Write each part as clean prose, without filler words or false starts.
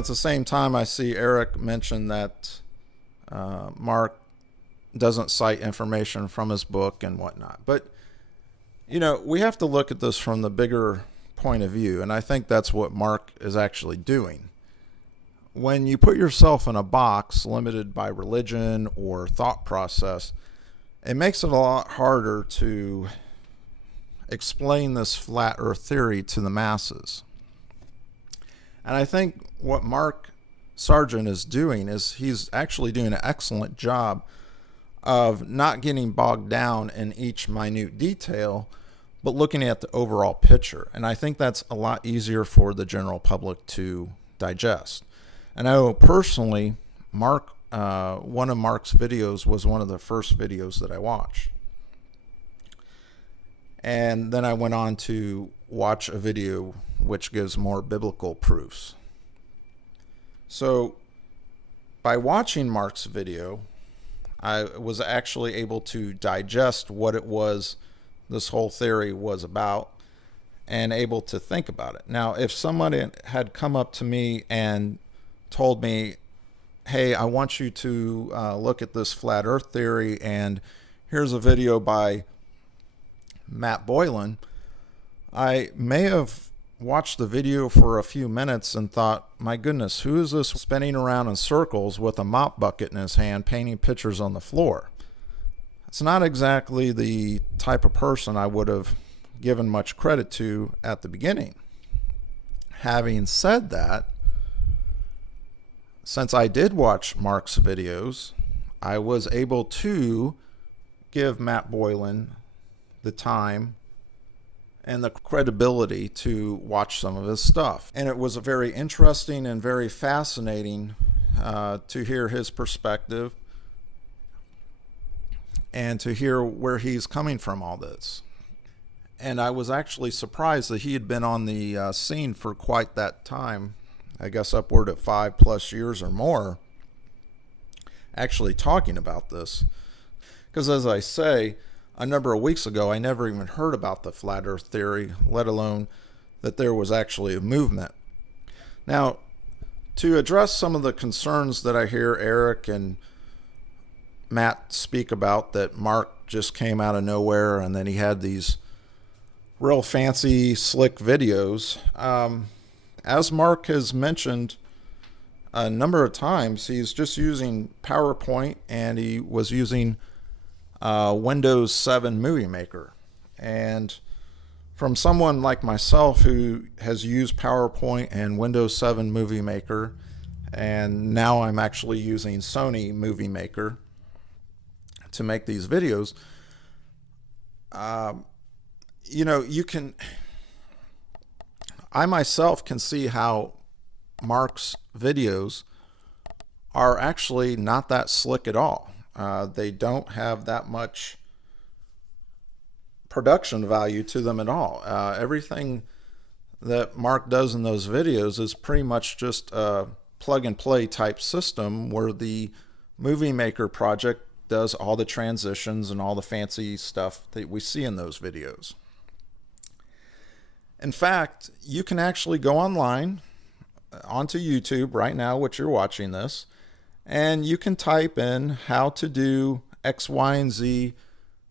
at the same time, I see Eric mention that Mark doesn't cite information from his book and whatnot. But, you know, we have to look at this from the bigger point of view, and I think that's what Mark is actually doing. When you put yourself in a box limited by religion or thought process, it makes it a lot harder to explain this flat earth theory to the masses. And I think what Mark Sargent is doing is he's actually doing an excellent job of not getting bogged down in each minute detail, but looking at the overall picture. And I think that's a lot easier for the general public to digest. And I know personally, Mark, one of Mark's videos was one of the first videos that I watched. And then I went on to watch a video which gives more biblical proofs. So by watching Mark's video, I was actually able to digest what it was this whole theory was about and able to think about it. Now, if somebody had come up to me and told me, hey, I want you to look at this flat earth theory, and here's a video by Matt Boylan, I may have watched the video for a few minutes and thought, my goodness, who is this spinning around in circles with a mop bucket in his hand painting pictures on the floor? It's not exactly the type of person I would have given much credit to at the beginning. Having said that, since I did watch Mark's videos, I was able to give Matt Boylan the time and the credibility to watch some of his stuff. And it was very interesting and very fascinating to hear his perspective and to hear where he's coming from all this. And I was actually surprised that he had been on the scene for quite that time, I guess upward of 5+ years or more, actually talking about this. Because as I say, a number of weeks ago, I never even heard about the flat earth theory, let alone that there was actually a movement. Now, to address some of the concerns that I hear Eric and Matt speak about, that Mark just came out of nowhere and then he had these real fancy, slick videos. As Mark has mentioned a number of times, he's just using PowerPoint, and he was using Windows 7 Movie Maker. And from someone like myself who has used PowerPoint and Windows 7 Movie Maker, and now I'm actually using Sony Movie Maker to make these videos, you know, I myself can see how Mark's videos are actually not that slick at all. They don't have that much production value to them at all. Everything that Mark does in those videos is pretty much just a plug and play type system, where the Movie Maker project does all the transitions and all the fancy stuff that we see in those videos. In fact, you can actually go online onto YouTube right now, which you're watching this, and you can type in how to do X, Y, and Z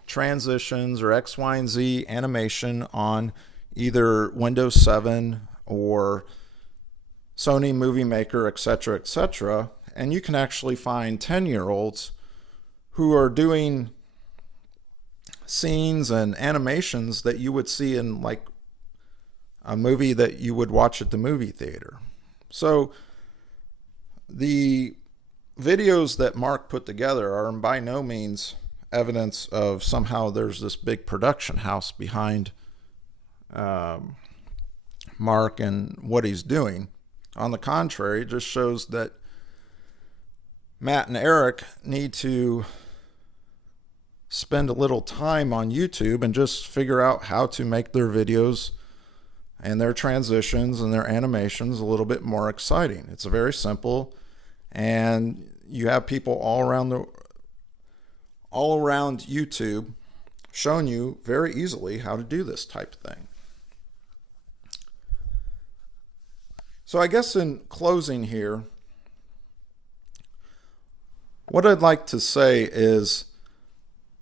transitions or X, Y, and Z animation on either Windows 7 or Sony Movie Maker, etc., etc. And you can actually find 10-year-olds who are doing scenes and animations that you would see in like a movie that you would watch at the movie theater. So the videos that Mark put together are by no means evidence of somehow there's this big production house behind Mark and what he's doing. On the contrary, it just shows that Matt and Eric need to spend a little time on YouTube and just figure out how to make their videos and their transitions and their animations a little bit more exciting. It's very simple, and you have people all around YouTube showing you very easily how to do this type of thing. So I guess in closing here, what I'd like to say is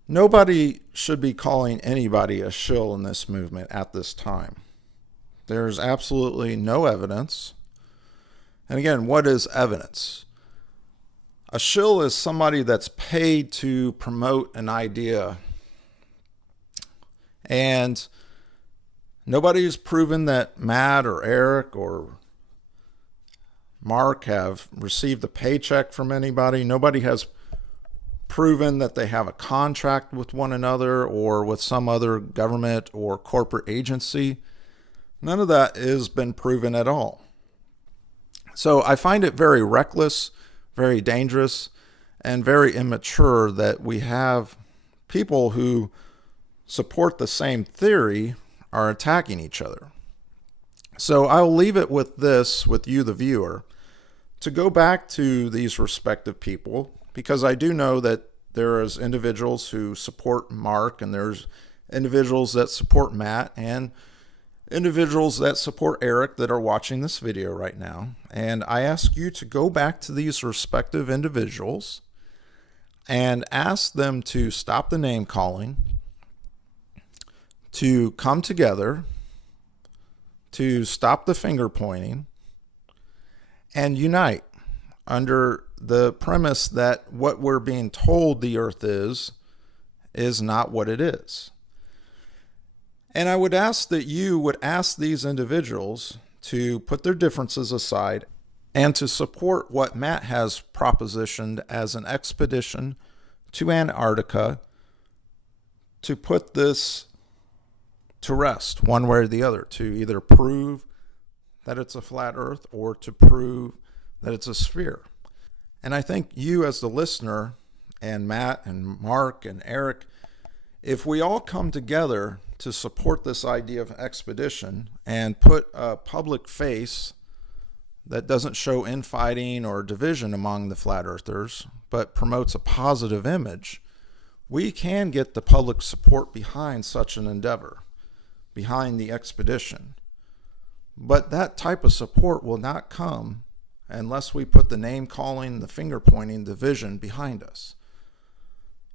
nobody should be calling anybody a shill in this movement at this time. There's absolutely no evidence. And again, what is evidence? A shill is somebody that's paid to promote an idea. And nobody's proven that Matt or Eric or Mark have received a paycheck from anybody. Nobody has proven that they have a contract with one another or with some other government or corporate agency. None of that has been proven at all. So I find it very reckless, very dangerous, and very immature that we have people who support the same theory are attacking each other. So I'll leave it with this, with you, the viewer, to go back to these respective people, because I do know that there is individuals who support Mark, and there's individuals that support Matt, and individuals that support Eric that are watching this video right now. And I ask you to go back to these respective individuals and ask them to stop the name calling, to come together, to stop the finger pointing, and unite under the premise that what we're being told the earth is not what it is. And I would ask that you would ask these individuals to put their differences aside and to support what Matt has propositioned as an expedition to Antarctica to put this to rest one way or the other, to either prove that it's a flat earth or to prove that it's a sphere. And I think you as the listener, and Matt and Mark and Eric, if we all come together to support this idea of expedition and put a public face that doesn't show infighting or division among the flat earthers, but promotes a positive image, we can get the public support behind such an endeavor, behind the expedition. But that type of support will not come unless we put the name calling, the finger pointing, division behind us.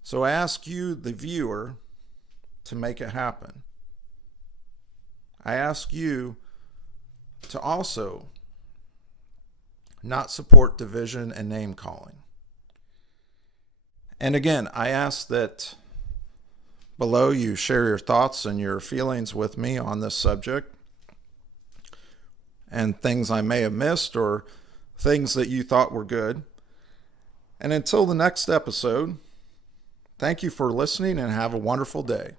So I ask you, the viewer, to make it happen. I ask you to also not support division and name calling. And again, I ask that below you share your thoughts and your feelings with me on this subject, and things I may have missed or things that you thought were good. And until the next episode, thank you for listening and have a wonderful day.